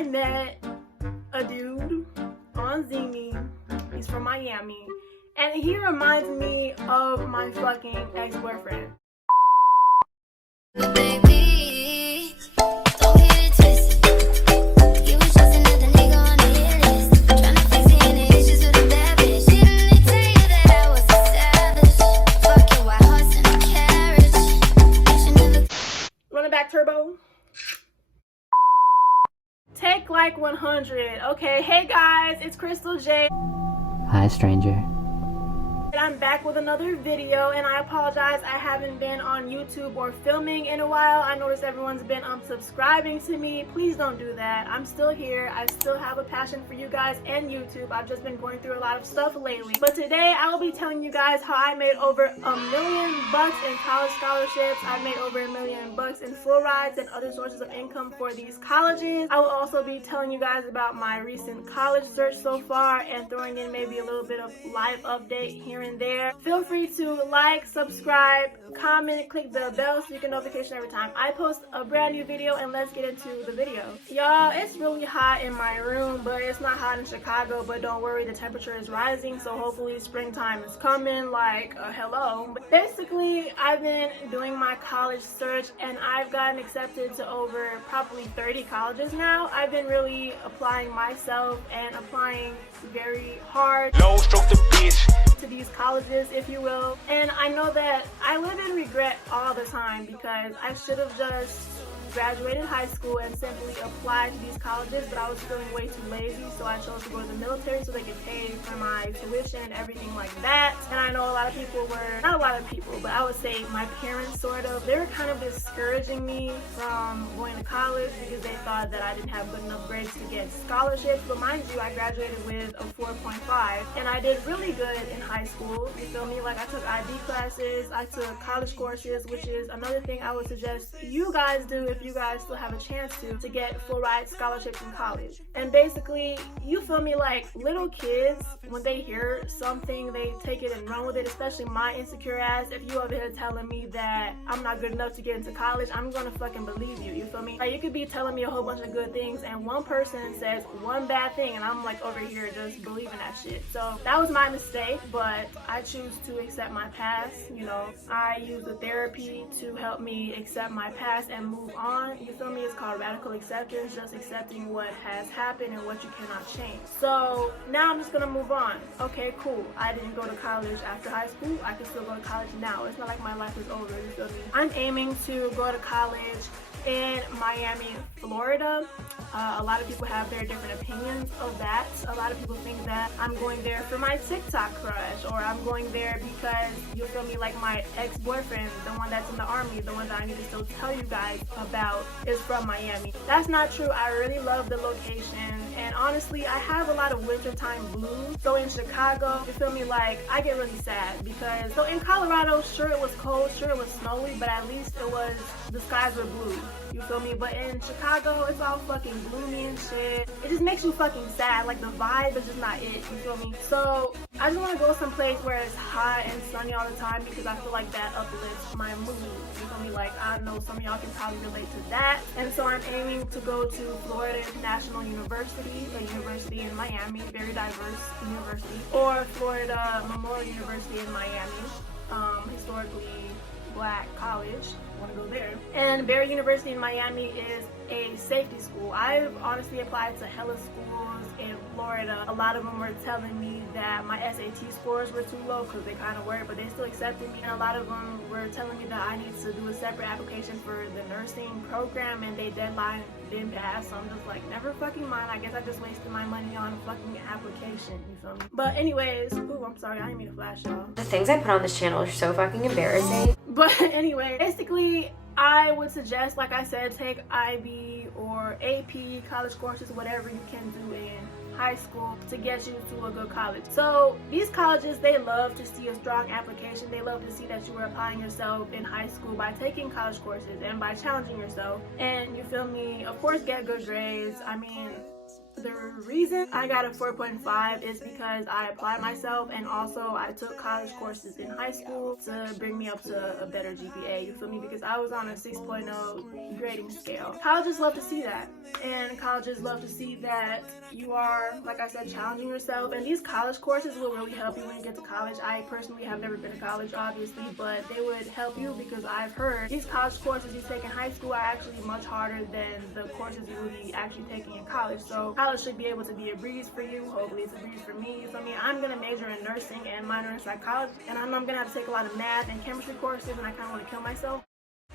I met a dude on Zini. He's from Miami, and he reminds me of my fucking ex-boyfriend. Baby, don't get it twisted. You was just another nigga on the hit list. Tryna fix any issues with a bad bitch. Didn't they tell you that I was a savage? Fuck your white horse and a carriage. You should never. Running back turbo. Take like 100. Okay, hey guys, it's Crystal Jade. Hi, stranger. And I'm back with another video, and I apologize I haven't been on YouTube or filming in a while. I noticed everyone's been unsubscribing to me. Please don't do that. I'm still here. I still have a passion for you guys and YouTube. I've just been going through a lot of stuff lately. But today I will be telling you guys how I made over $1 million in college scholarships. I made over $1 million in full rides and other sources of income for these colleges. I will also be telling you guys about my recent college search so far and throwing in maybe a little bit of life update here and there. Feel free to like, subscribe, comment, click the bell so you get notification every time I post a brand new video, and let's get into the video. Y'all, it's really hot in my room, but it's not hot in Chicago. But don't worry, the temperature is rising, so hopefully springtime is coming. Like, hello. But basically, I've been doing my college search, and I've gotten accepted to over probably 30 colleges now. I've been really applying myself and applying very hard to these colleges, if you will. And I know that I live in regret all the time because I should have just graduated high school and simply applied to these colleges, but I was feeling way too lazy, so I chose to go to the military so they could pay for my tuition and everything like that. And I know a lot of people were, not a lot of people, but I would say my parents sort of, they were kind of discouraging me from going to college because they thought that I didn't have good enough grades to get scholarships. But mind you, I graduated with a 4.5 and I did really good in high school. You feel me? Like, I took IB classes, I took college courses, which is another thing I would suggest you guys do if you guys still have a chance to get full ride scholarships in college. And basically, you feel me, like little kids, when they hear something, they take it and run with it, especially my insecure ass. If you over here telling me that I'm not good enough to get into college, I'm gonna fucking believe you. You feel me? Like, you could be telling me a whole bunch of good things and one person says one bad thing and I'm like over here just believing that shit. So that was my mistake, but I choose to accept my past. You know, I use the therapy to help me accept my past and move on. You feel me? It's called radical acceptance, just accepting what has happened and what you cannot change. So now I'm just gonna move on. Okay, cool. I didn't go to college after high school. I can still go to college now. It's not like my life is over. You feel me? I'm aiming to go to college in Miami, Florida. A lot of people have their different opinions of that. A lot of people think that I'm going there for my TikTok crush, or I'm going there because, you feel me, like my ex-boyfriend, the one that's in the army, the one that I need to still tell you guys about, is from Miami. That's not true. I really love the location, and honestly, I have a lot of wintertime blues. So in Chicago, you feel me, like, I get really sad because, so in Colorado, sure it was cold, sure it was snowy, but at least it was, the skies were blue. You feel me? But in Chicago, it's all fucking gloomy and shit. It just makes you fucking sad. Like, the vibe is just not it. You feel me? So I just want to go someplace where it's hot and sunny all the time because I feel like that uplifts my mood. You feel me? Like, I know some of y'all can probably relate to that. And so I'm aiming to go to Florida National University, a university in Miami, very diverse university, or Florida Memorial University in Miami, historically Black college. Want to go there. And Barry University in Miami is a safety school. I've honestly applied to hella schools in Florida. A lot of them were telling me that my SAT scores were too low, because they kind of were, but they still accepted me. And a lot of them were telling me that I need to do a separate application for the nursing program, and they deadline didn't pass. So I'm just like, never fucking mind. I guess I just wasted my money on a fucking application. You feel me? But anyways, ooh, I'm sorry, I didn't mean to flash y'all. The things I put on this channel are so fucking embarrassing. But anyway, basically, I would suggest, like I said, take IB or AP, college courses, whatever you can do in high school to get you to a good college. So these colleges, they love to see a strong application. They love to see that you were applying yourself in high school by taking college courses and by challenging yourself. And you feel me, of course, get good grades. I mean, The reason I got a 4.5 is because I applied myself, and also I took college courses in high school to bring me up to a better GPA, you feel me? Because I was on a 6.0 grading scale. Colleges love to see that, and colleges love to see that you are, like I said, challenging yourself, and these college courses will really help you when you get to college. I personally have never been to college, obviously, but they would help you because I've heard these college courses you take in high school are actually much harder than the courses you will be actually taking in college. So college should be able to be a breeze for you. Hopefully it's a breeze for me. So I mean, I'm gonna major in nursing and minor in psychology, and I'm gonna have to take a lot of math and chemistry courses, and I kind of want to kill myself.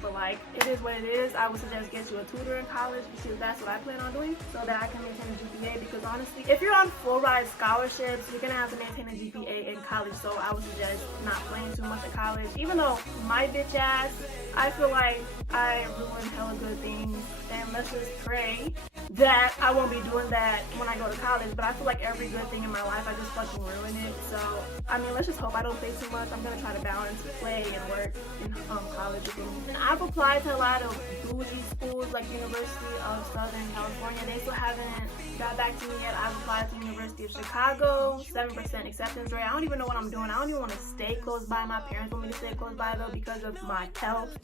But like, it is what it is. I would suggest get you a tutor in college because that's what I plan on doing, so that I can maintain a GPA. Because honestly, if you're on full ride scholarships, you're gonna have to maintain a GPA in college. So I would suggest not playing too much at college. Even though my bitch ass, I feel like I ruined hella good things, and let's just pray that I won't be doing that when I go to college. But I feel like every good thing in my life, I just fucking ruined it. So I mean, let's just hope I don't play too much. I'm gonna try to balance play and work in college. And I've applied to a lot of bougie schools like University of Southern California. They still haven't got back to me yet. I've applied to University of Chicago, 7% acceptance rate. I don't even know what I'm doing. I don't even want to stay close by. My parents want me to stay close by though because of my health.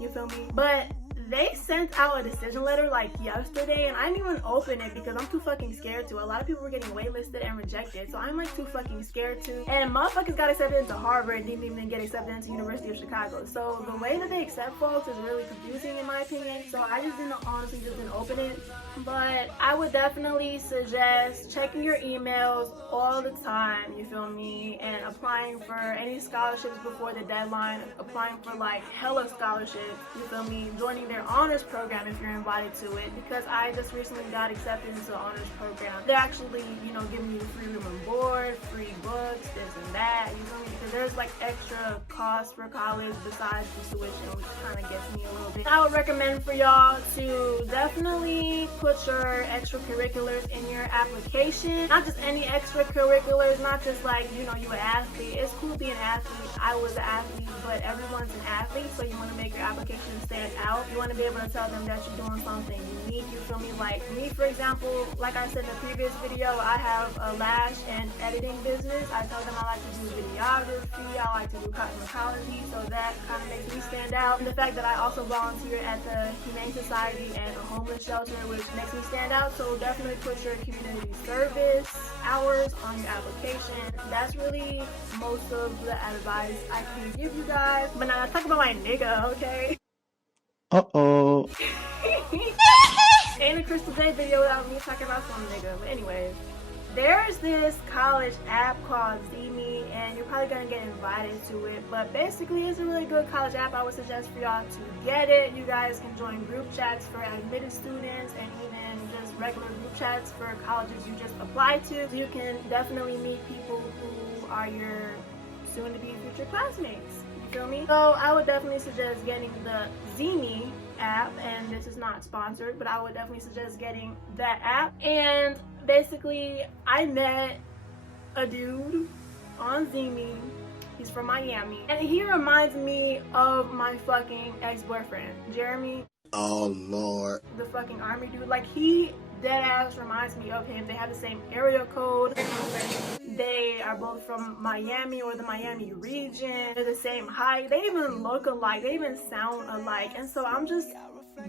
You feel me? But they sent out a decision letter like yesterday, and I didn't even open it because I'm too fucking scared to. A lot of people were getting waitlisted and rejected, so I'm like too fucking scared to. And motherfuckers got accepted into Harvard and didn't even get accepted into University of Chicago. So the way that they accept folks is really confusing in my opinion. So I just didn't open it. But I would definitely suggest checking your emails all the time, you feel me, and applying for any scholarships before the deadline, applying for like hella scholarships, you feel me, joining their honors program if you're invited to it, because I just recently got accepted into the honors program. They're actually, you know, giving you free room and board, free books, this and that, you feel me, because there's like extra costs for college besides the tuition, which kind of gets me a little bit. I would recommend for y'all to definitely put your extracurriculars in your application. Not just any extracurriculars, not just like, you know, you an athlete. It's cool being an athlete. I was an athlete, but everyone's an athlete, so you want to make your application stand out. You want to be able to tell them that you're doing something unique, you feel me? Like me, for example, like I said in the previous video, I have a lash and editing business. I tell them I like to do videography, I like to do cosmetology, so that kind of makes me stand out. And the fact that I also volunteer at the Humane Society and a homeless shelter, which makes me stand out. So definitely put your community service hours on your application. That's really most of the advice I can give you guys. But now let's talk about my nigga, okay? Uh-oh. Ain't a Crystal Jade video without me talking about some nigga. But anyways, there's this college app called Zeme, and you're probably gonna get invited to it. But basically, it's a really good college app. I would suggest for y'all to get it. You guys can join group chats for admitted students, and even just regular group chats for colleges you just applied to. So you can definitely meet people who are your soon-to-be future classmates. You feel me? So I would definitely suggest getting the Zeme app, and this is not sponsored, but I would definitely suggest getting that app. And basically, I met a dude on Zeme. He's from Miami, and he reminds me of my fucking ex-boyfriend, Jeremy. Oh, Lord. The fucking army dude. Like, he dead ass reminds me of him. They have the same area code. They are both from Miami or the Miami region. They're the same height. They even look alike. They even sound alike. And so I'm just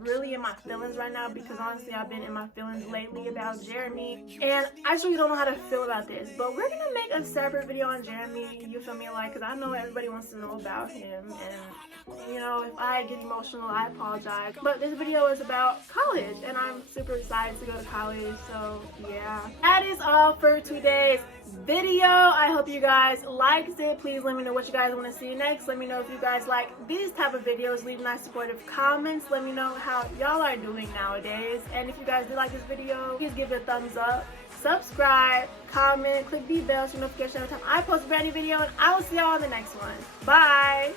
really in my feelings right now, because honestly I've been in my feelings lately about Jeremy, and I just really don't know how to feel about this. But we're gonna make a separate video on Jeremy, you feel me, like, because I know everybody wants to know about him, and you know, if I get emotional, I apologize. But this video is about college, and I'm super excited to go to college. So yeah, that is all for today's video. I hope you guys liked it. Please let me know what you guys want to see next. Let me know if you guys like these type of videos. Leave nice supportive comments. Let me know how y'all are doing nowadays, and if you guys did like this video, please give it a thumbs up, subscribe, comment, click the bell so notification every time I post a brand new video, and I will see y'all on the next one. Bye.